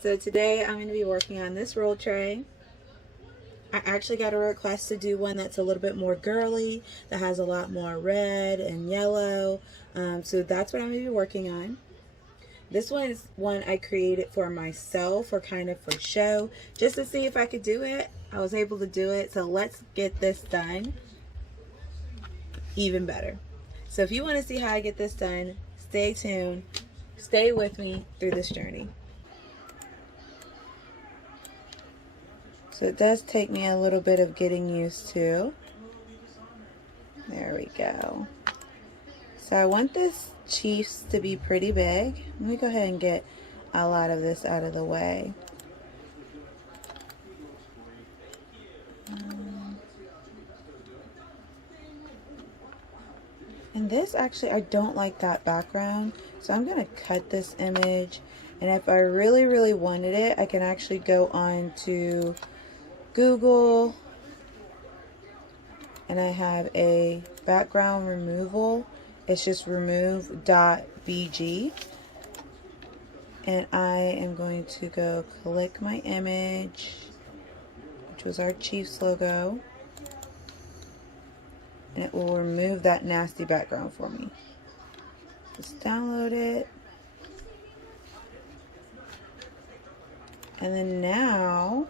So today I'm going to be working on this roll tray. I actually got a request to do one that's a little bit more girly, that has a lot more red and yellow. So that's what I'm going to be working on. This one is one I created for myself, or kind of for show, just to see if I could do it. I was able to do it, so let's get this done even better. So if you want to see how I get this done, stay tuned. Stay with me through this journey. So it does take me a little bit of getting used to. There we go. So I want this Chiefs to be pretty big. Let me go ahead and get a lot of this out of the way. And this actually, I don't like that background, so I'm going to cut this image. And if I really, really wanted it, I can actually go on to Google, and I have a background removal. It's just remove.bg. And I am going to go click my image, which was our Chiefs logo. And it will remove that nasty background for me. Just download it. And then now,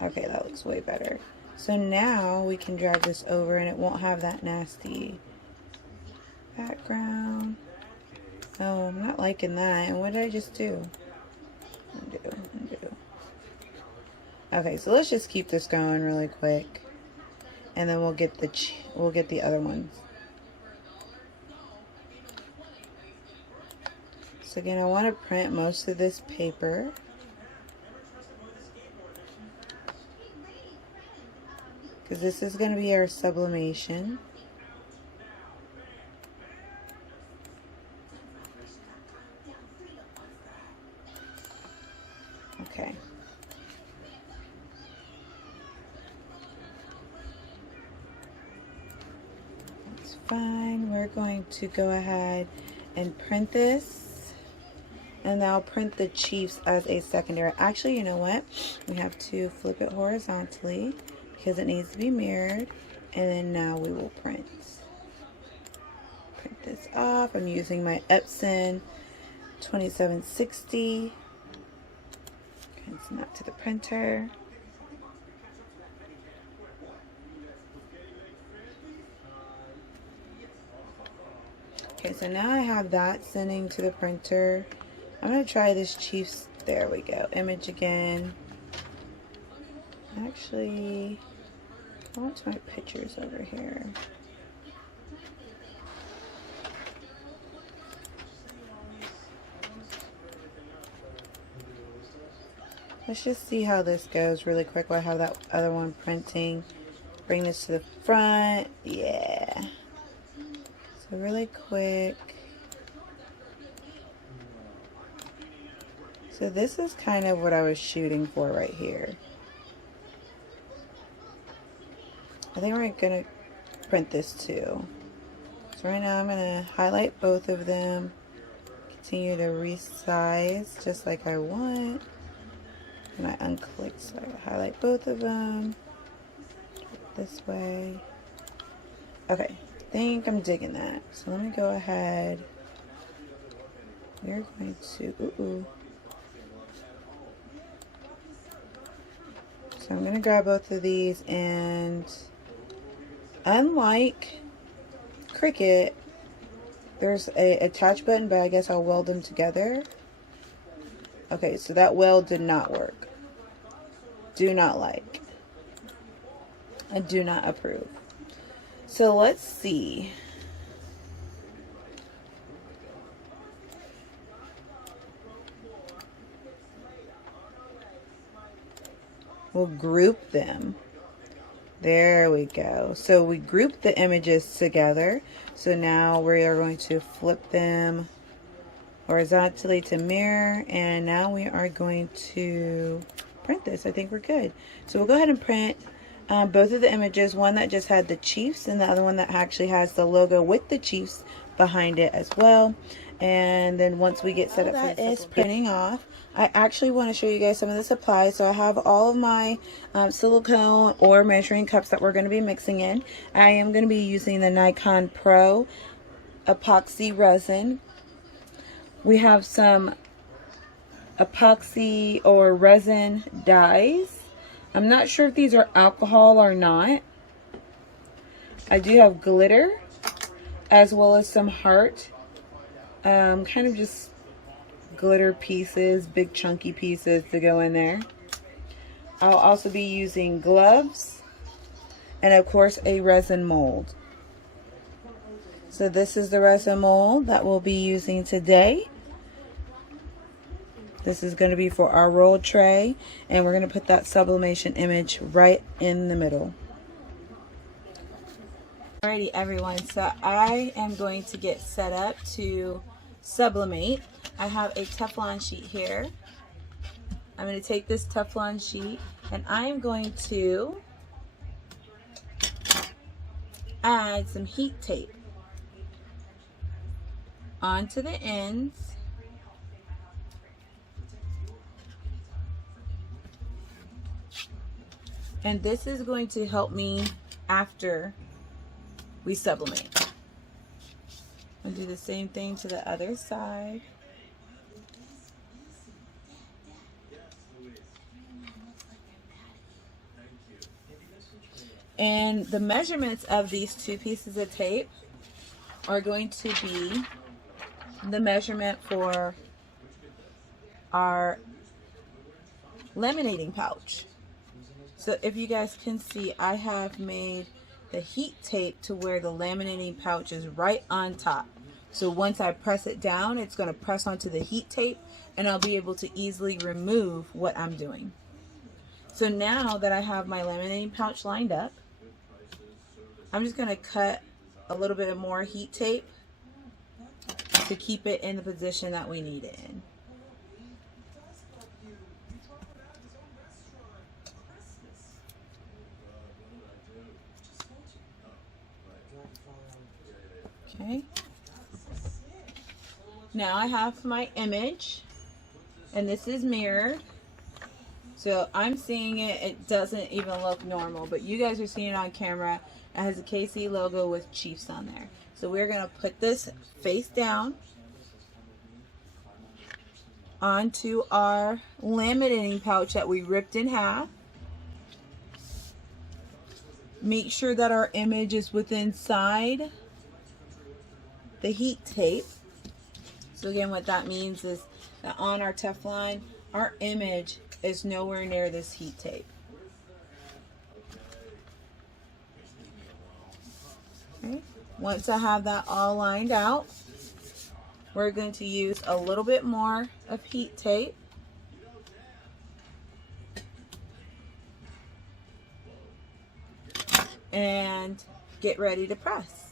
okay, that looks way better. So now we can drag this over and it won't have that nasty background. Oh, I'm not liking that. And what did I just do? Undo. Okay, so let's just keep this going really quick, and then we'll get the other ones. So again, I want to print most of this paper. Because this is going to be our sublimation. Okay. That's fine. We're going to go ahead and print this. And I'll print the Chiefs as a secondary. Actually, you know what? We have to flip it horizontally, because it needs to be mirrored, and then now we will print this off. I'm using my Epson 2760. Send that to the printer. Okay, so now I have that sending to the printer. I'm going to try this Chiefs. There we go. Image again. Actually, I want my pictures over here. Let's just see how this goes really quick while I have that other one printing. Bring this to the front. Yeah. So really quick. So this is kind of what I was shooting for right here. I think we're going to print this too. So right now I'm going to highlight both of them. Continue to resize just like I want. And I unclick, so I highlight both of them. This way. Okay, I think I'm digging that. So let me go ahead. We're going to, So I'm going to grab both of these, and unlike Cricut, there's a attach button, but I guess I'll weld them together. Okay, so that weld did not work. Do not like. I do not approve. So let's see. We'll group them. There we go. So we grouped the images together. So now we are going to flip them horizontally to mirror, and now we are going to print this. I think we're good. So we'll go ahead and print both of the images, one that just had the Chiefs and the other one that actually has the logo with the Chiefs behind it as well. And then once we get set up, that is printing off. I actually want to show you guys some of the supplies. So I have all of my silicone or measuring cups that we're going to be mixing in. I am going to be using the Nikon Pro epoxy resin. We have some epoxy or resin dyes. I'm not sure if these are alcohol or not. I do have glitter as well as some heart. Kind of just glitter pieces, big chunky pieces to go in there. I'll also be using gloves and of course a resin mold. So this is the resin mold that we'll be using today. This is going to be for our roll tray, and we're going to put that sublimation image right in the middle. Alrighty everyone, so I am going to get set up to sublimate. I have a Teflon sheet here. I'm going to take this Teflon sheet and I am going to add some heat tape onto the ends. And this is going to help me after we sublimate. I'll do the same thing to the other side. And the measurements of these two pieces of tape are going to be the measurement for our laminating pouch. So if you guys can see, I have made the heat tape to where the laminating pouch is right on top. So once I press it down, it's going to press onto the heat tape and I'll be able to easily remove what I'm doing. So now that I have my laminating pouch lined up, I'm just going to cut a little bit more heat tape to keep it in the position that we need it in. Okay. Now I have my image, and this is mirrored. So I'm seeing it, it doesn't even look normal, but you guys are seeing it on camera. It has a KC logo with Chiefs on there. So we're going to put this face down onto our laminating pouch that we ripped in half. Make sure that our image is within inside the heat tape. So again, what that means is that on our Teflon, our image is nowhere near this heat tape. Okay. Once I have that all lined out, we're going to use a little bit more of heat tape. And get ready to press.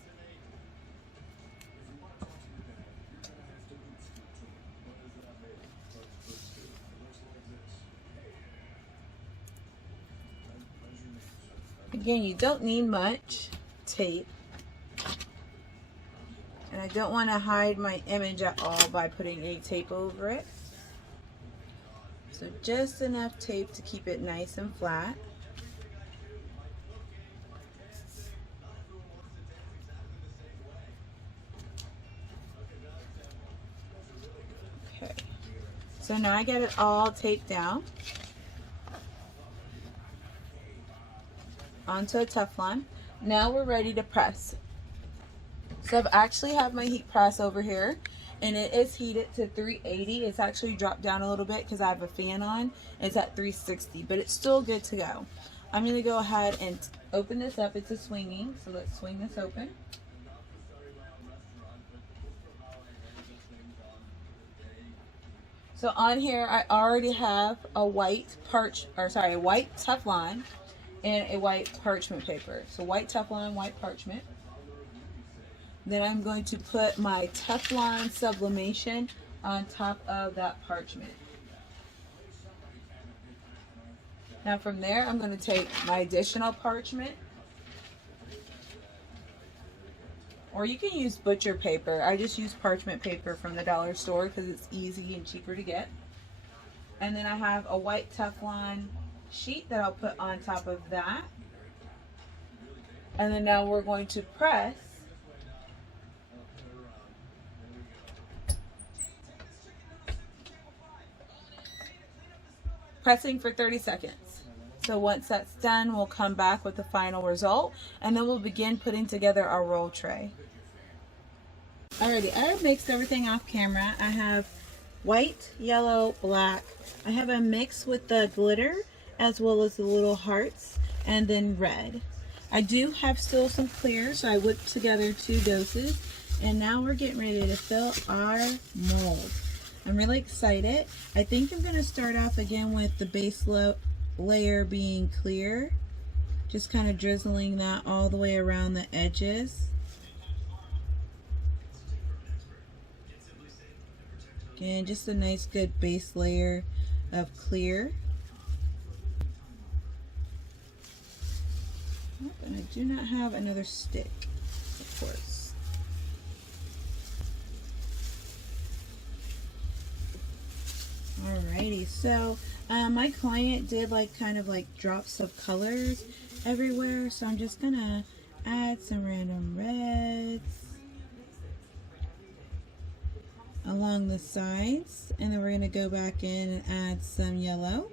Again, you don't need much tape. And I don't want to hide my image at all by putting a tape over it. So just enough tape to keep it nice and flat. Okay. So now I get it all taped down onto a Teflon. Now we're ready to press. So I've actually have my heat press over here, and it is heated to 380. It's actually dropped down a little bit because I have a fan on. It's at 360, but it's still good to go. I'm going to go ahead and open this up. It's a swinging, so let's swing this open. So on here, I already have a white white Teflon and a white parchment paper. So white Teflon, white parchment. Then I'm going to put my Teflon sublimation on top of that parchment. Now from there, I'm going to take my additional parchment or you can use butcher paper. I just use parchment paper from the dollar store because it's easy and cheaper to get. And then I have a white Teflon sheet that I'll put on top of that. And then now we're going to press. Pressing for 30 seconds. So once that's done, we'll come back with the final result, and then we'll begin putting together our roll tray. Alrighty, I have mixed everything off camera. I have white, yellow, black. I have a mix with the glitter as well as the little hearts, and then red. I do have still some clear, so I whipped together 2 doses, and now we're getting ready to fill our mold. I'm really excited. I think I'm going to start off again with the base layer being clear, just kind of drizzling that all the way around the edges. Again, just a nice good base layer of clear. Oh, and I do not have another stick, of course. Alrighty, so my client did kind of drops of colors everywhere, so I'm just gonna add some random reds along the sides, and then we're gonna go back in and add some yellow.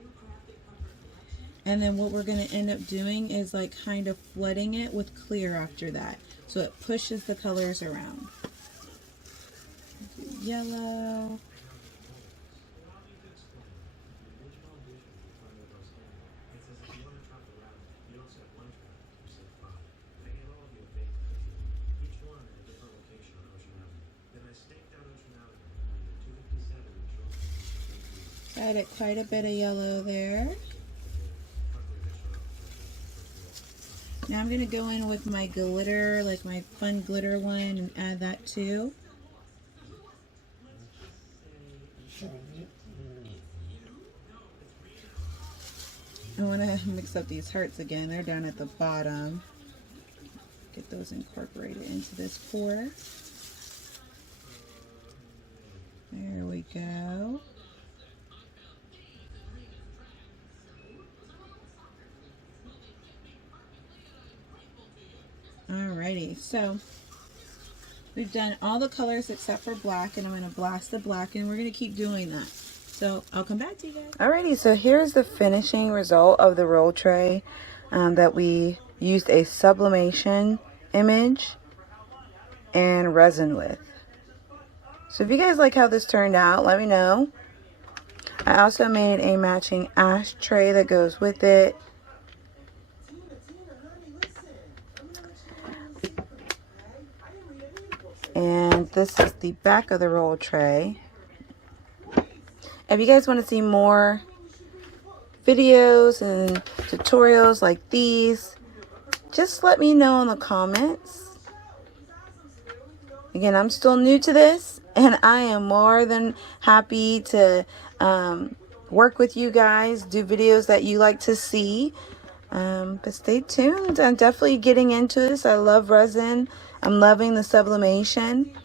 And then what we're gonna end up doing is kind of flooding it with clear after that, so it pushes the colors around. Yellow. Added quite a bit of yellow there. Now I'm going to go in with my glitter, my fun glitter one, and add that too. I want to mix up these hearts again. They're down at the bottom. Get those incorporated into this pour. There we go. Alrighty, so we've done all the colors except for black, and I'm going to blast the black, and we're going to keep doing that. So I'll come back to you guys. Alrighty, so here's the finishing result of the roll tray that we used a sublimation image and resin with. So if you guys like how this turned out, let me know. I also made a matching ashtray that goes with it. And this is the back of the roll tray. If you guys want to see more videos and tutorials like these, just let me know in the comments. Again, I'm still new to this, and I am more than happy to work with you guys, do videos that you like to see. But stay tuned. I'm definitely getting into this. I love resin. I'm loving the sublimation.